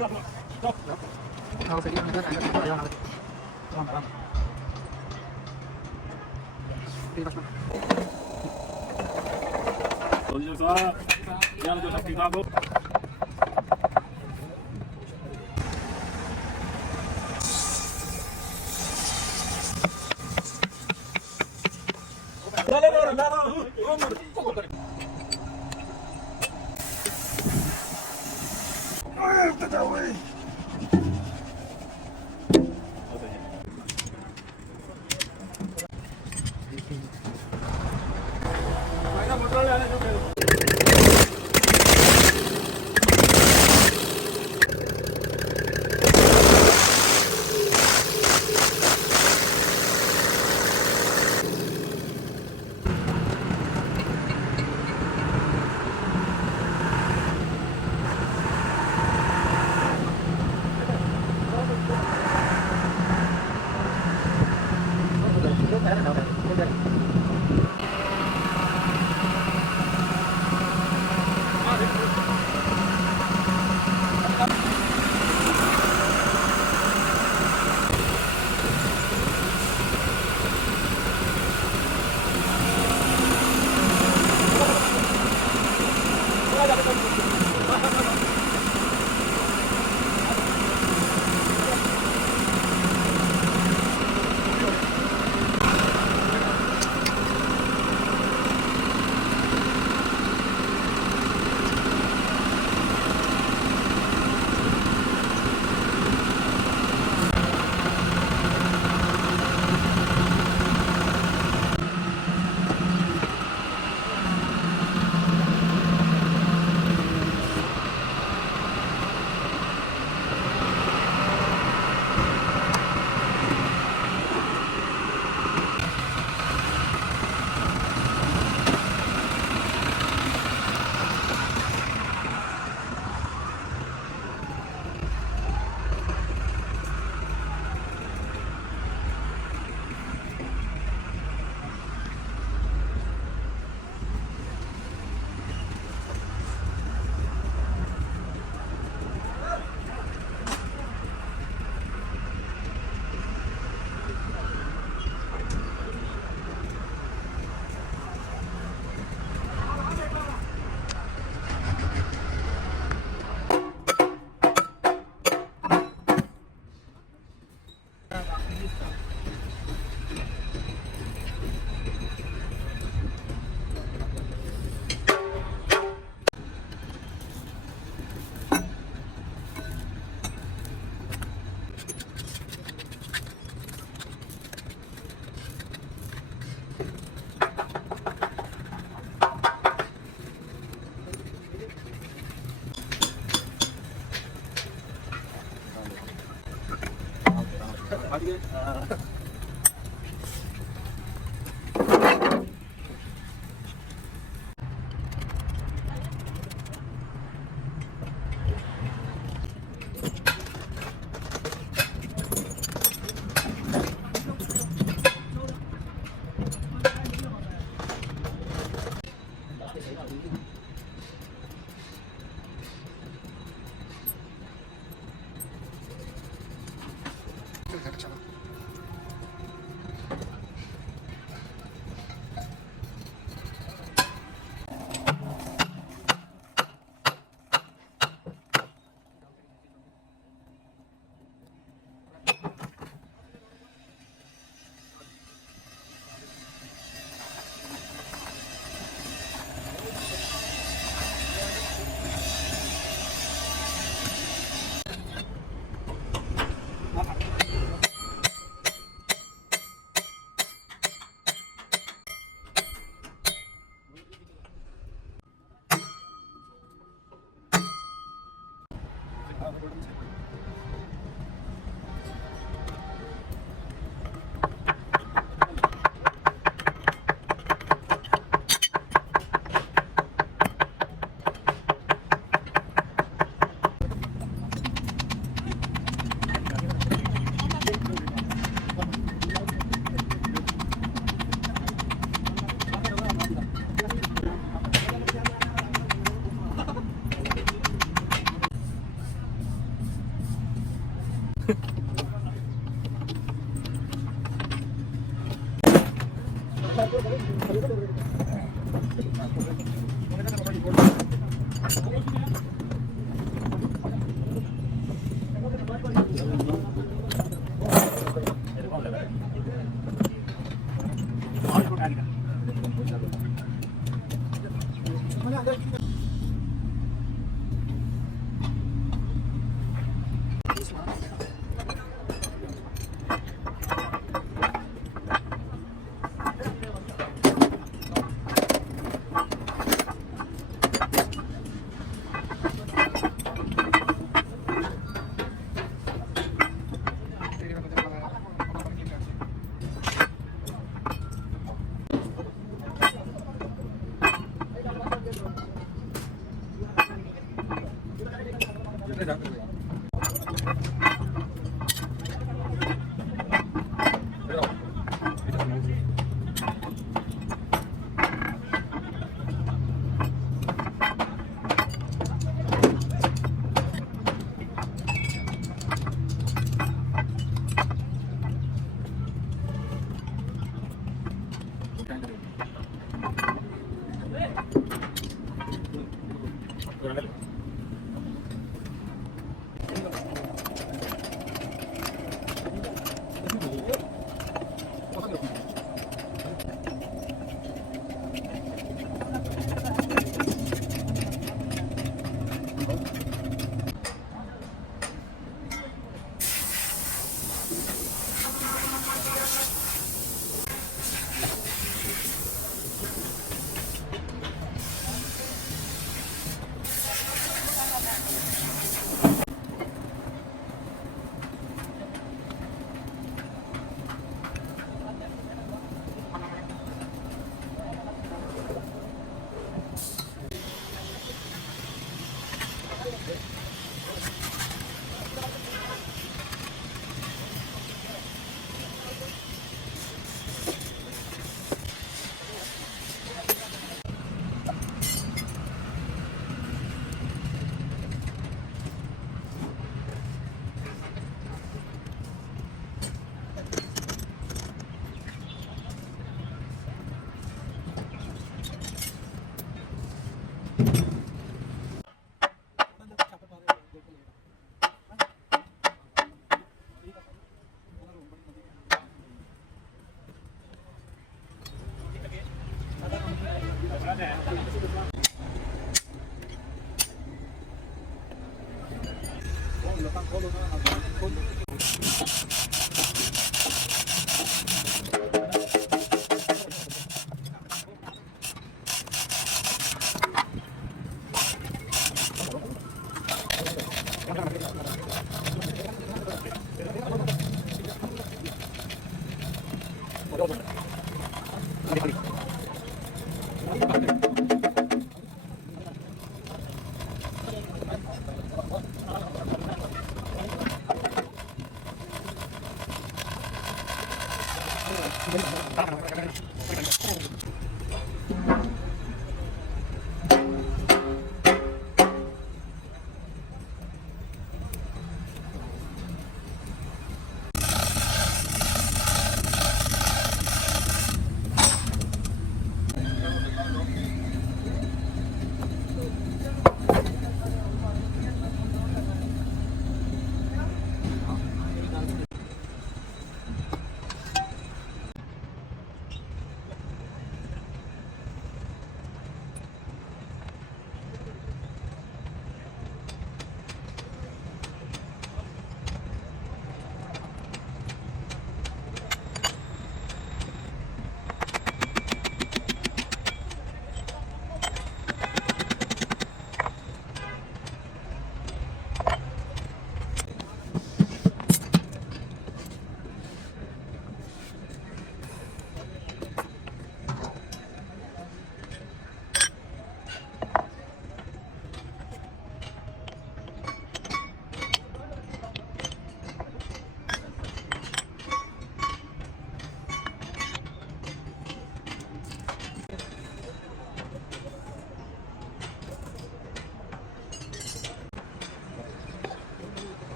Đâu phải đi người ta này nó đều là làm đi bắt Bulldozer, jangan jauh sakit aku.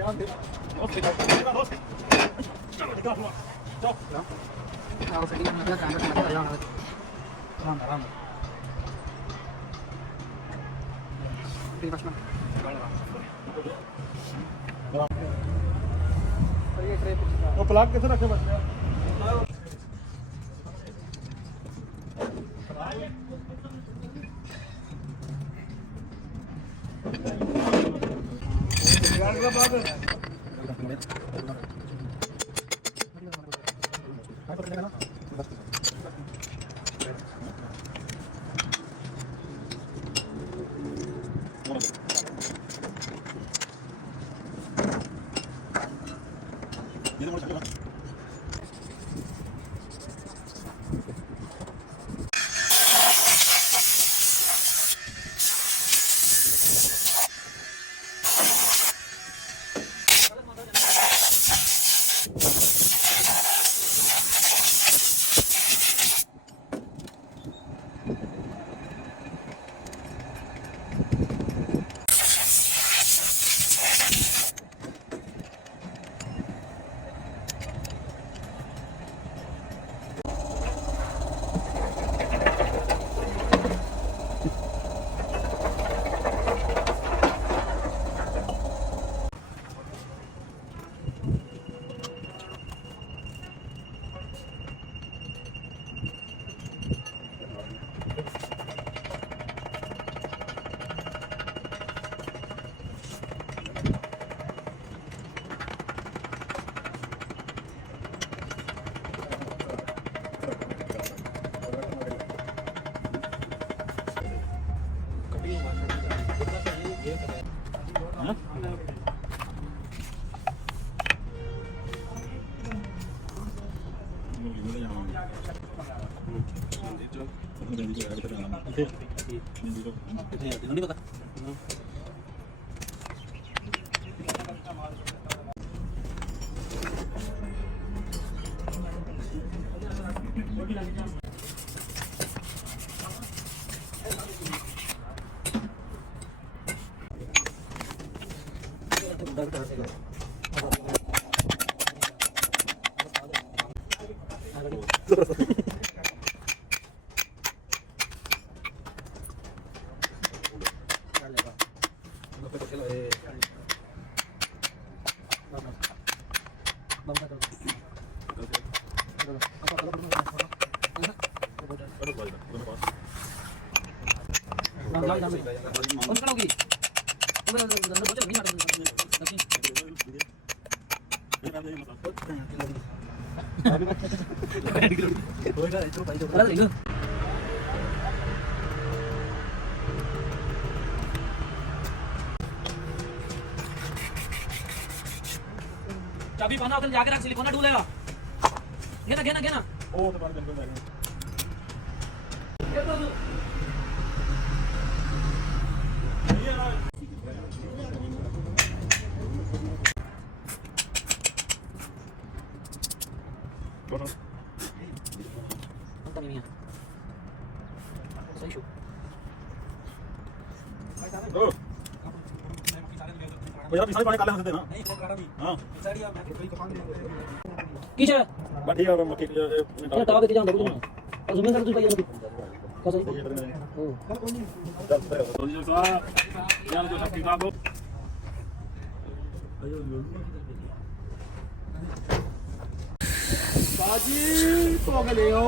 Kalau sedikit nanti akan ada yang ram. Terima kasih. ਉਹ plug ਕਿੱਥੇ ਰੱਖੇ ਬਸ चाबी पाना उधर जाके रख silicon डूलेगा घेना घेना घेना ਉਹ ਤਾਂ ਬਾਅਦ ਬਿਲਕੁਲ ਜਾਏਗਾ Antang ini ya. Saya show. ਉਹ ਯਾਰ ਪਿਛਲੇ ਪਾਣੀ ਕਰ ਲੈ ਹੁੰਦੇ ਨਾ ਨਹੀਂ ਫੋਨ ਕਰਾ ਵੀ ਹਾਂ ਸਾਡੀ ਆ ਮੈਂ ਕੋਈ ਕਮਾਂਡ Kisah. ਬਸ ਠੀਕ ਆ ਮੱਕੀ Kita tahu kita jangan dulu. Kalau sebentar tu bayar nanti. Kau sih. Oh. Bulldozer ਸਾਹਿਬ ਯਾਰ ਜੋ ਸਭ ਠੀਕ ਠਾਕ ਹੋ ਬਾਜੀ ਭੋਗ ਲਿਓ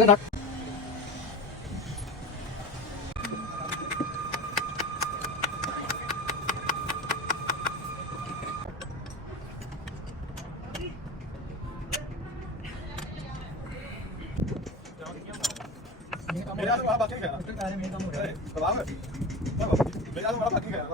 मेरा तो वहाँ बाकी गया दबाव है मेरा तो वहाँ बाकी गया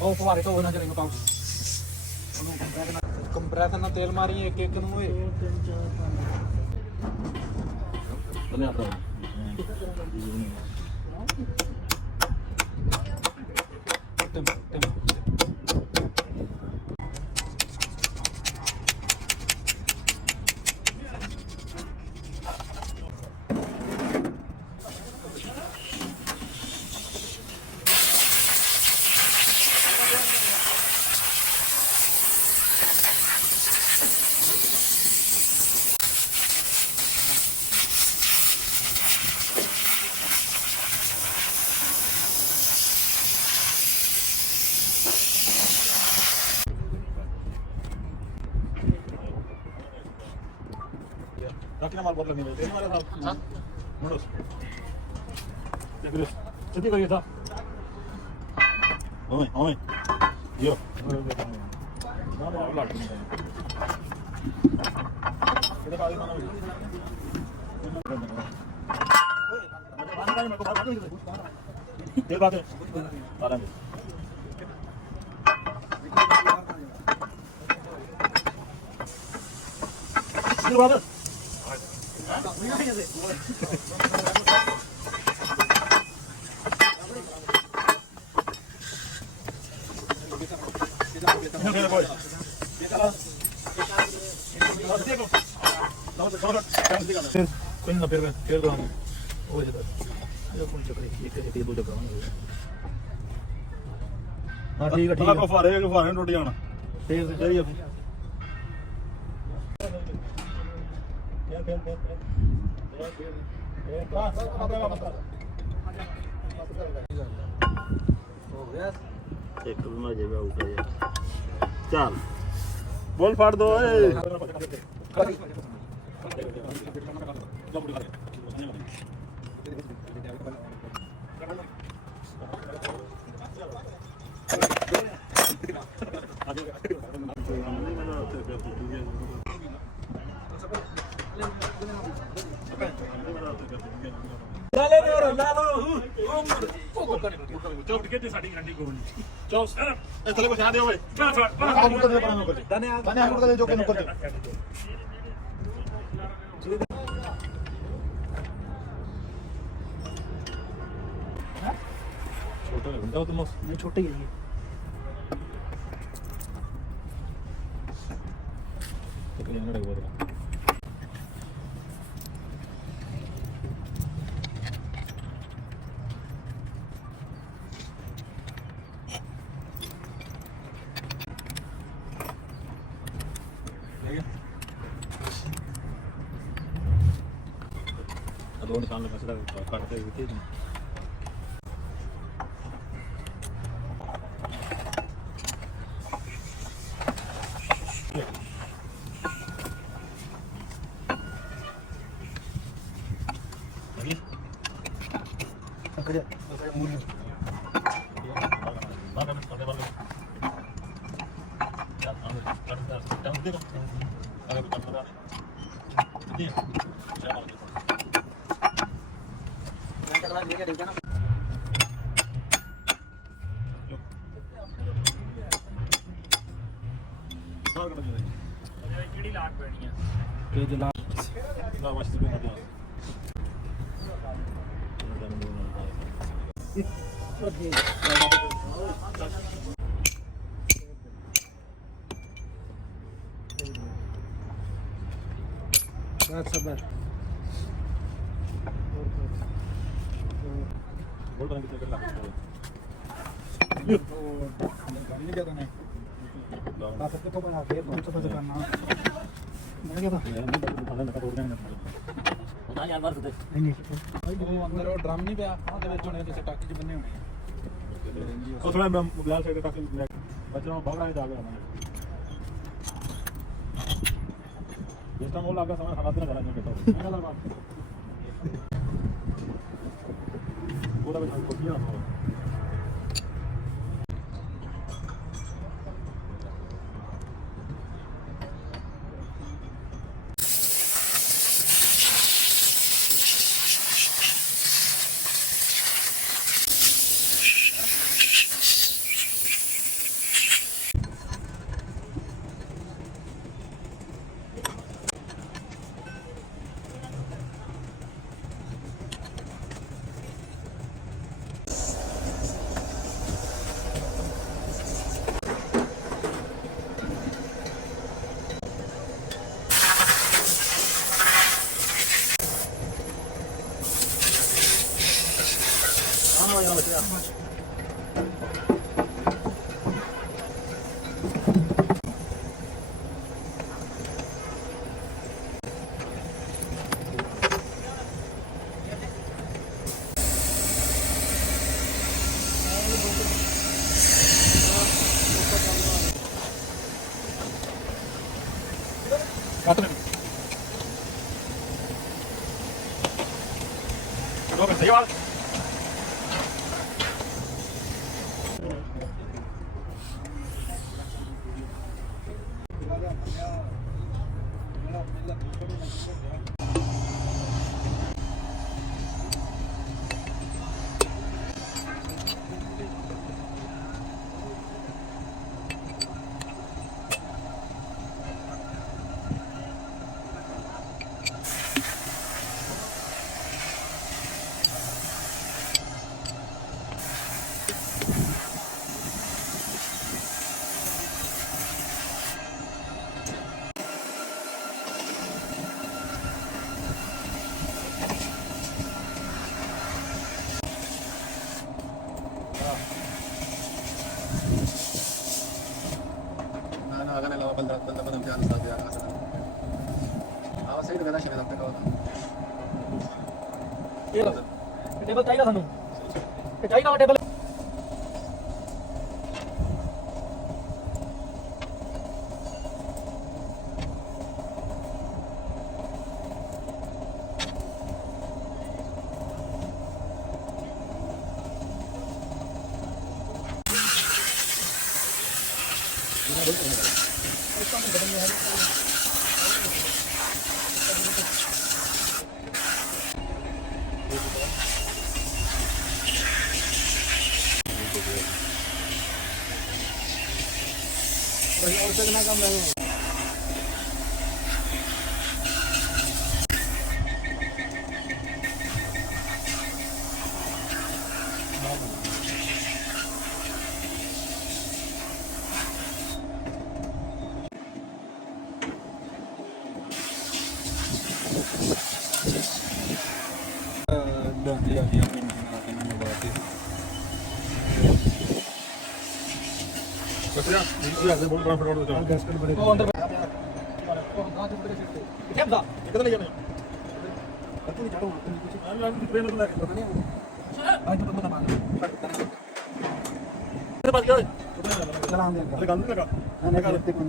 ਉਹ ਫੁਹਾਰੇ ਤੋਂ ਉਹਨਾਂ ਜਿਹੜੇ ਪਾਉ ਕੰਪਰੈਸਰ ਨਾਲ ਤੇਲ ਮਾਰੀ ਇੱਕ ਇੱਕ ਨੂੰ ਓਏ Ternyata. बाकी माल बहुत लगने वाले तेरे वाला था नोडस Chris, siete kali था ओए यो ना ना लाट तेरे बारे में ओए पानी पानी मेरे को बात नहीं तेरे बात है आराम से तेरे बात फिर तो हम हो जाता है कौन चक्कर एक दो चक्कर हां ठीक है को फारे टूट जाना फिर सही है एक भी मजे में ऊपर चल बोल फाड़ दो ਸਾਡੀ ਗਰੰਟੀ ਕੋਈ ਨਹੀਂ ਚਲੋ ਸਰ ਇਹ ਥੱਲੇ ਕੁਛ ਆ ਦਿਓ ਓਏ ਆਹ ਮੁੱਕ ਦੇ ਪਰਾਂ ਕਰ ਦਾਨੇ ਆ ਮੁੱਕ ਦੇ ਜੋ ਕੇ ਨੁੱਕਰ ਦੇ ਛੋਟਾ ਹੁੰਦਾ ਤਾਂ ਮਸ नहीं छोटे ही है ये ਤੇ ਇਹਨਾਂ ਦਾ ਬਹੁਤ ਦੋ ਨਿਸ਼ਾਨ ਲਗਾ ਸਦਾ ਕੱਟਦੇ ਦਿੱਤੇ ਕਿਹੜੀ ਲਾਟ ਪੈਣੀ ਆ ਤੇ ਜਲਾ ਨਾ ਵਾਸਤ ਵੀ ਨਾ सबर बोल बंद कर ला नहीं क्या करना है आप सबको तो बना के बहुत सब करना मैं क्या था ना यार बात होते नहीं ਉਹ ਅੰਦਰ ਉਹ ਡਰਮ ਨਹੀਂ ਪਿਆ ਆਹ ਦੇ ਵਿੱਚ ਹੋਣੇ ਜਿਵੇਂ ਟਾਕੀ 'ਚ ਬੰਨੇ ਹੋਣੇ ਉਹ ਥੋੜਾ ਗਲਾਸ ਸਾਈਡ ਤੱਕ ਬੱਚਾ ਨੂੰ ਬਾਹਰ ਆ ਜਾ ਗਿਆ ਜਿਸ ਟਾਈਮ ਉਹ ਲੱਗਾ ਸਮਾਂ ਖਾਣਾ ਪੀਣਾ ਕਰਾਂਗੇ ਕਿਤਾ ਇਹਨਾਂ ਦਾ ਬਾਤ ਉਹਦਾ ਵੀ ਕੋਈ ਨਾ ਕੱਟ ਲੈ ਦੋ ਮਿੰਟ ਸਹੀ ਵਾਲ Akan nalawa banda pa ng piano sa diyan kasi. Awas sa'yo na siya ng pagkaw. Table ਚਾਹੀਦਾ ਸਾਨੂੰ ਤੇ ਚਾਹੀਦਾ ਵਾ ਟੇਬਲ और से कितना कम लगेगा ਬਚਿਆ ਇਹ ਆਦੇ ਬਹੁਤ ਬੜਾ ਫਟਾਫਟ ਚਲਾ गैस कर बड़े ਉਹ ਅੰਦਰ कहां से बड़े सकते कितने बता ਕਿੱਧਰ ਲੈ ਜਾਣਾ तू नहीं चढ़ो कुछ ਆ ਲੈ ਟ੍ਰੇਨ ਨੂੰ ਲੈ ਕੇ पता नहीं आज तो पता मान ਕਿੱਥੇ ਭੱਜ ਗਿਆ ਓਏ चला हम ਅਰੇ ਗੰਦ ਲਗਾ मैं कर देखते कौन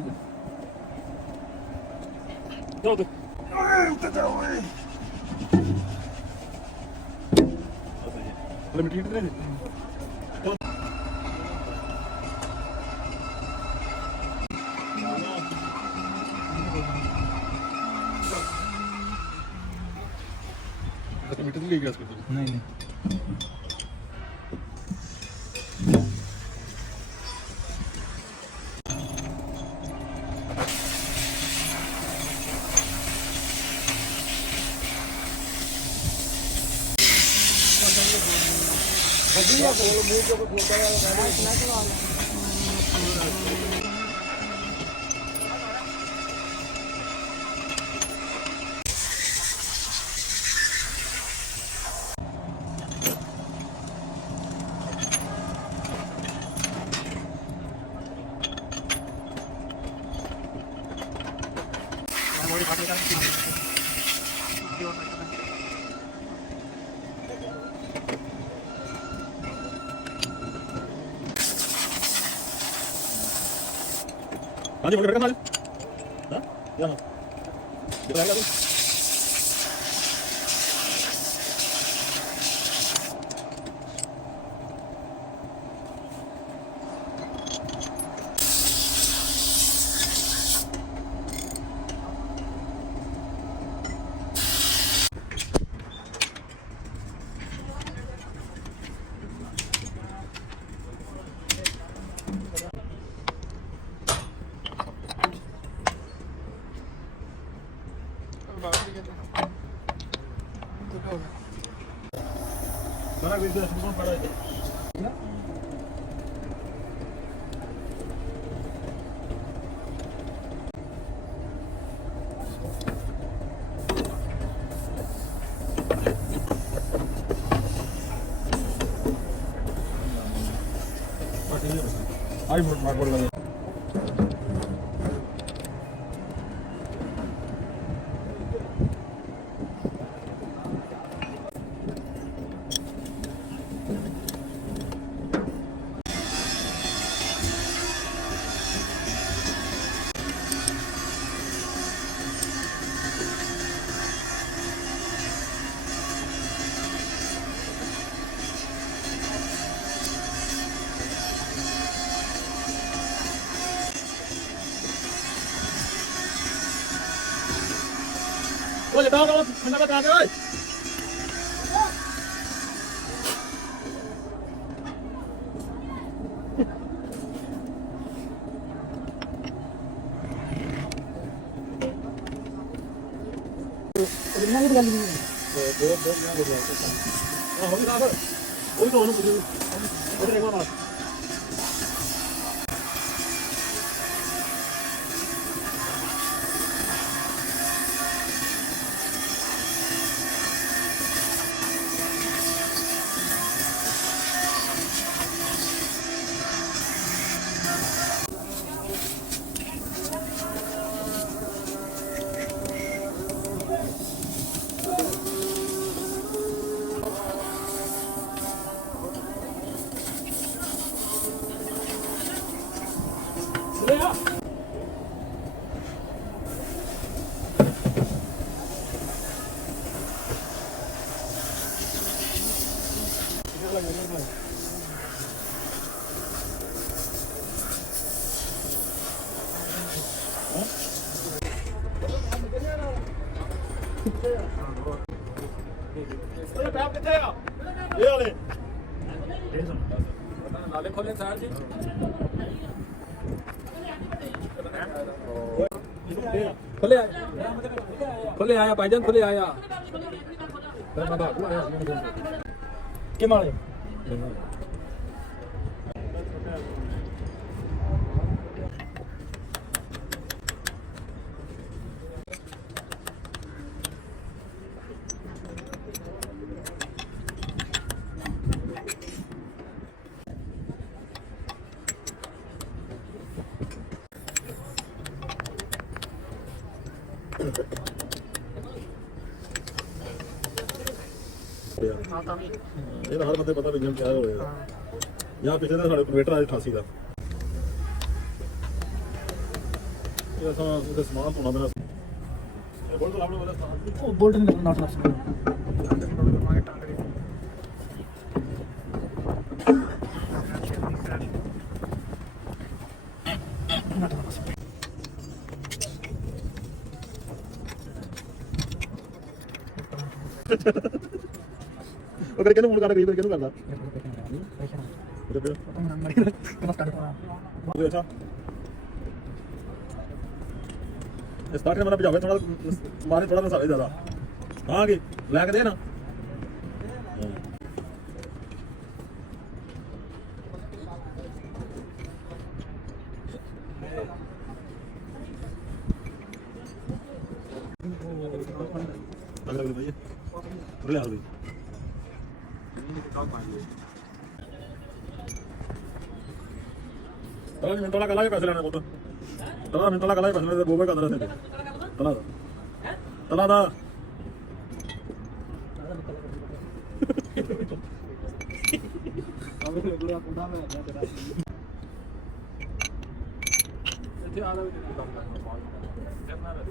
ਜਾਓ ਤੂੰ ਅਰੇ ਮਿੱਟੀ ਕਿੱਥੇ ਨੇ ਮਿੱਟੀ ਲੈ ਗਿਆ ਸਕੂਲ नहीं नहीं बढ़िया बोल मुंह के ऊपर फोटा वाला ना चला हाँ जी बोल रहे हाँ यहाँ दिखाएगा तू Mana video semua pada itu. Ya. ਆਈ ਮਾਰ ਕੋਲ ਲੱਗੇ ਉਹ ਜਿੱਦਾਂ ਉਹ ਖੰਡਾ ਬਤਾ ਦੇ ਓਏ ਇਹਨਾਂ ਦੀ ਗੱਲ ਨਹੀਂ ਹੋ ਗਈ ਸਾਫ ਉਹ ਵੀ ਤੁਹਾਨੂੰ ਪੁੱਛੋ ਉਹਦੇ ਰੇਗਾ ਮਾਰ ਪੈਪ ਕਿੱਥੇ ਆ ਇਹ ਵਾਲੇ ਨਾਲੇ ਖੋਲੇ ਸਾਰ ਜੀ खुले आया भाईजान खुले आया ਕਿ ਮਾਲੇ ਇਹ ਹਰ ਬੰਦੇ ਪਤਾ ਵੀ ਜਮ ਕਿਆ ਹੋਇਆ ਜਾਂ ਪਿਛਲੇ ਦਿਨ ਸਾਡੇ ਕਨਵੇਟਰ ਆਇਆ 88 ਦਾ ਇਹ ਅਸਾਂ ਉਹਦੇ ਸਮਾਨ ਧੋਣਾ ਮੇਰਾ ਇਹ ਬੋਲ ਤੋਂ ਆਪਣੇ ਵਾਲਾ ਸਮਾਨ ਉਹ ਬੋਲਟ ਨਹੀਂ ਲੱਗਣਾ ਨਾਟ ਉਹ ਕਰਕੇ ਨੂੰ ਫੋਨ ਕਰਦਾ ਕਈ ਵਾਰ ਕਿਹਨੂੰ ਕਰਦਾ ਉਹ ਅੱਛਾ ਇਸ ਤਾਂ ਕਿ ਮੇਰਾ ਭਜਾਵੇ ਥੋੜਾ ਮਾਰੇ ਥੋੜਾ ਮਸਾਲੇ ਜ਼ਿਆਦਾ ਹਾਂ ਕਿ ਲੈ ਕੇ ਦੇ ਨਾ ਅਗਰ ਵੀ ਭਈਏ ਲੈ ਆ ਵੀ ਤਰਾ ਮਿੰਟ ਵਾਲਾ ਕਲਾ ਪੈਸੇ ਲੈਣੇ ਪੁੱਤ ਤਰਾ ਮਿੰਟ ਵਾਲਾ ਕਲਾ ਪੈਸੇ ਲੈਣੇ ਗੋਬੇ ਕਦਰ ਤੇ ਤਲਾ ਦਾ ਤਲਾ ਦਾ ਇੱਥੇ ਆ ਜਾ ਵੀ ਕੰਮ ਕਰਨਾ ਕਰਨਾ ਰਹਿ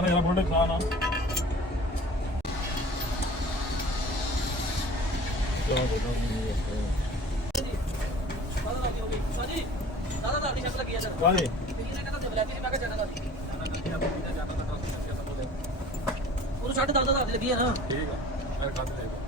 ਨਾ ਯਾਰ ਬੋਲਦੇ ਨਾ ਵਾਲੇ ਉਹ 10.5 ਲੱਗੀ ਆ ਨਾ ਠੀਕ ਆ ਮੈਂ ਕੱਢ ਲੇਗਾ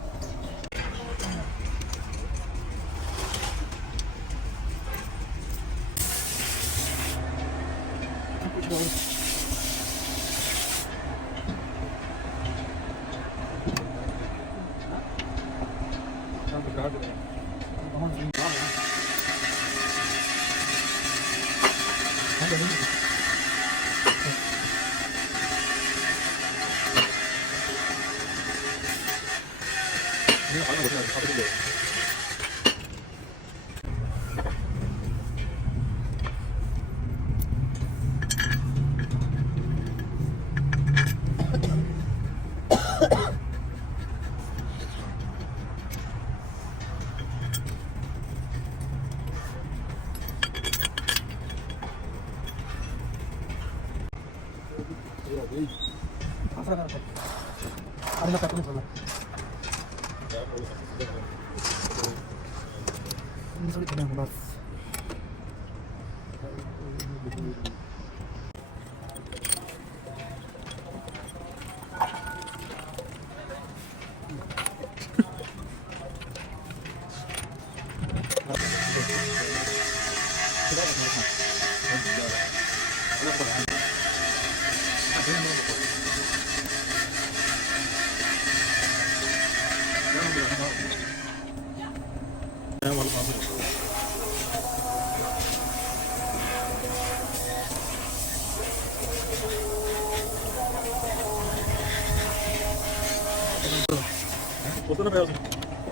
ਉਧਰ ਪਿਆ ਸੀ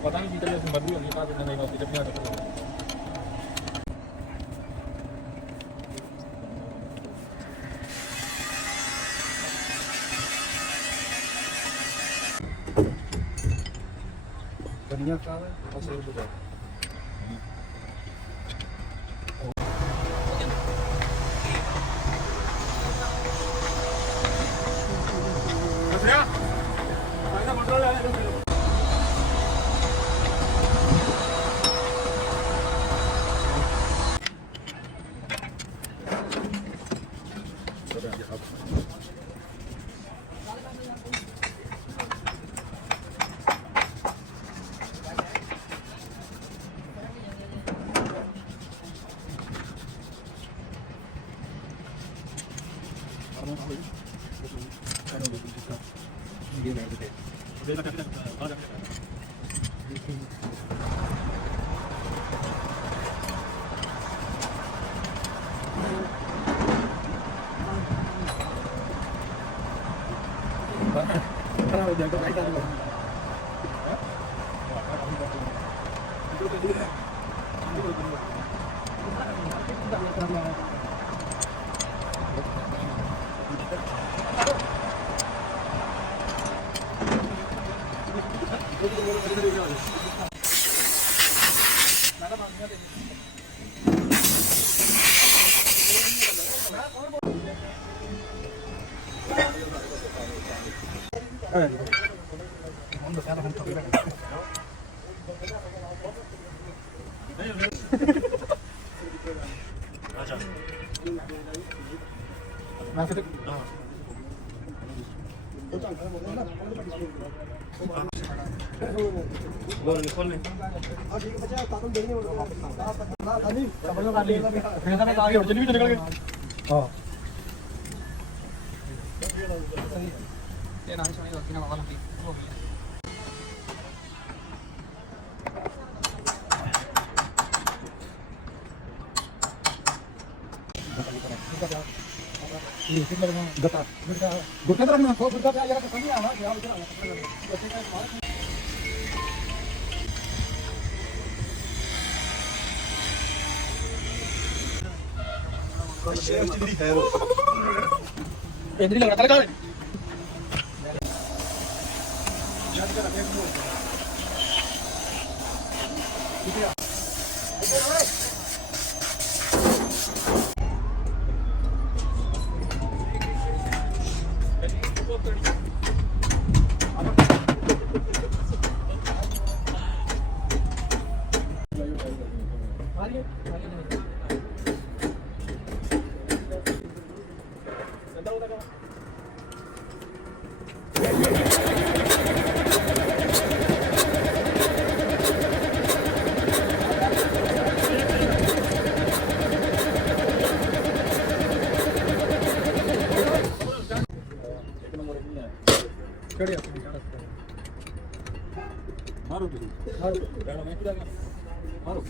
ਪਤਾ ਨਹੀਂ ਕੀ ਕਰੀ ਅਸੀਂ ਮੱਧੀ ਹੋਣੀ ਤਾਂ ਨਹੀਂ ਨੌਕਰੀ ਤੇ ਪਿਆ ਦਿੱਤਾ बढ़िया काम है और सही बुझा ਅੱਛਾ ਫਾਇਦਾ ਕੰਟਰੋਲ ਆ ਰਿਹਾ ਰਹਿਣਾ ਮੈਂ ਕੀ ਲੱਗਾ ਮਾਰੋ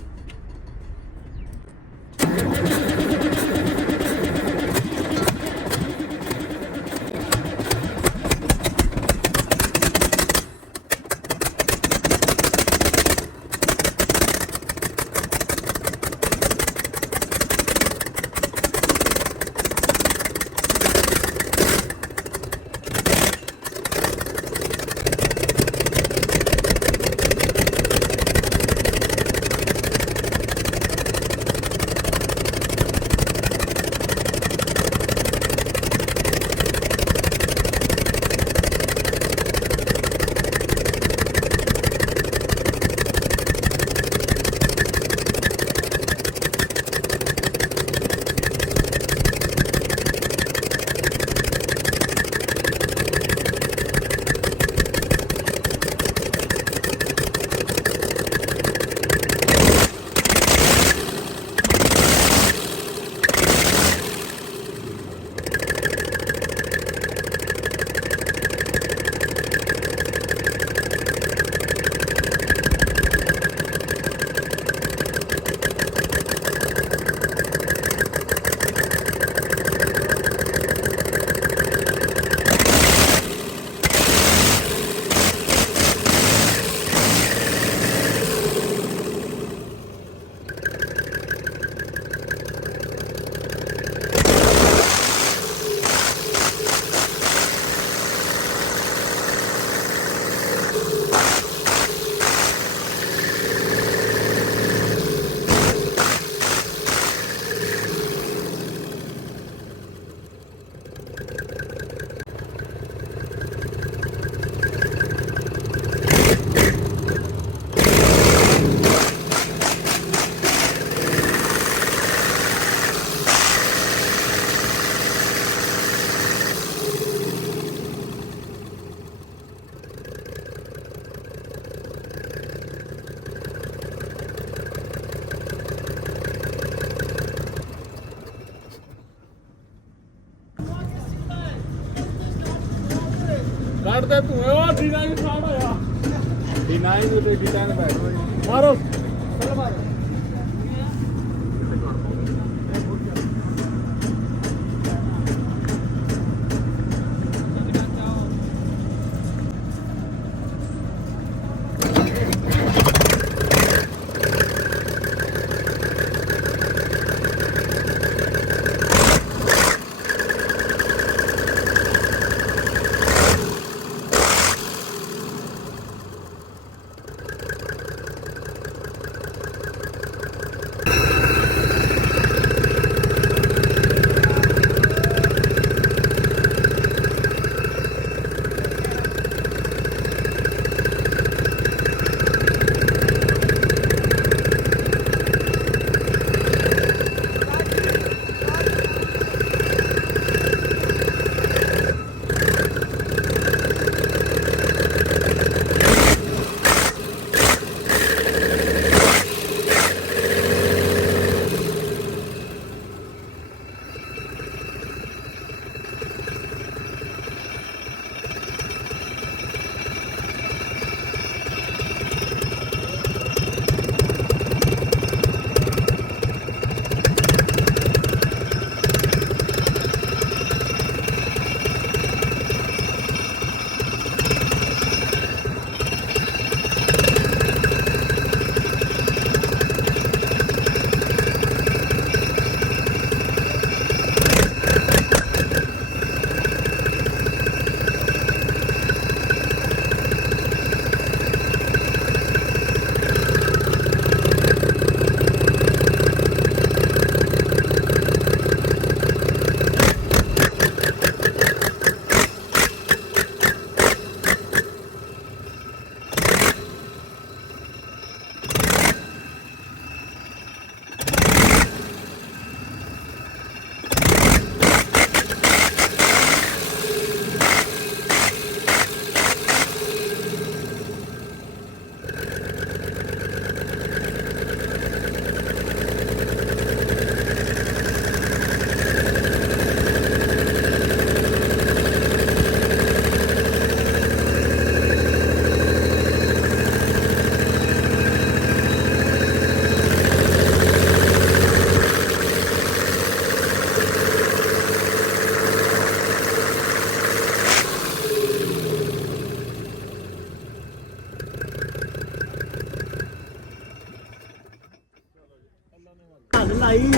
ਕੱਢਦੇ ਤੂੰ ਉਹ ਡੀਨਾ ਵੀ ਸਾੜ ਹੋਇਆ ਡੀਨਾ ਹੀ ਤੇ ਡੀਨਾ ਨੇ ਬੈਠੋ ਮਾਰੋ ਚੱਲ ਮਾਰੋ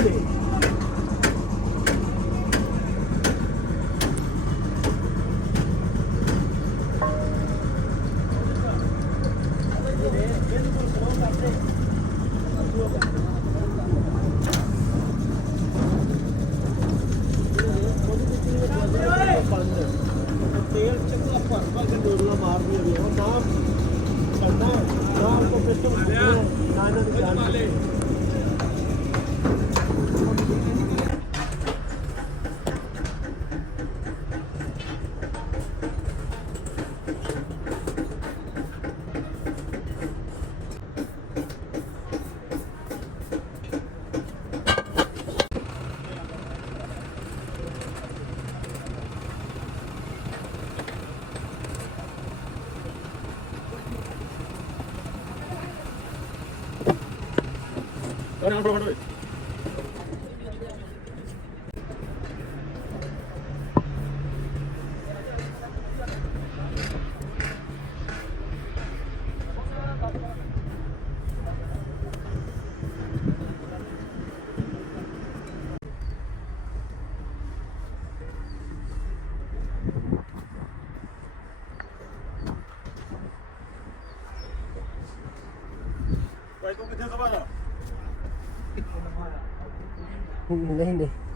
ਨੇ ਤੇਲ ਚੰਗਾ ਭਰ ਭਰ ਕੇ ਡੋਰਲਾ ਮਾਰਦੀ ਹੈ ਉਹ ਨਾ ਕਰਨਾ ਨਾ ਕੋ ਸਿਸਟਮ ਨਾ ਇਹਨਾਂ ਦੀ ਜਾਨ Orang apa apa? Baik, kau kerja sama tak? नहीं नहीं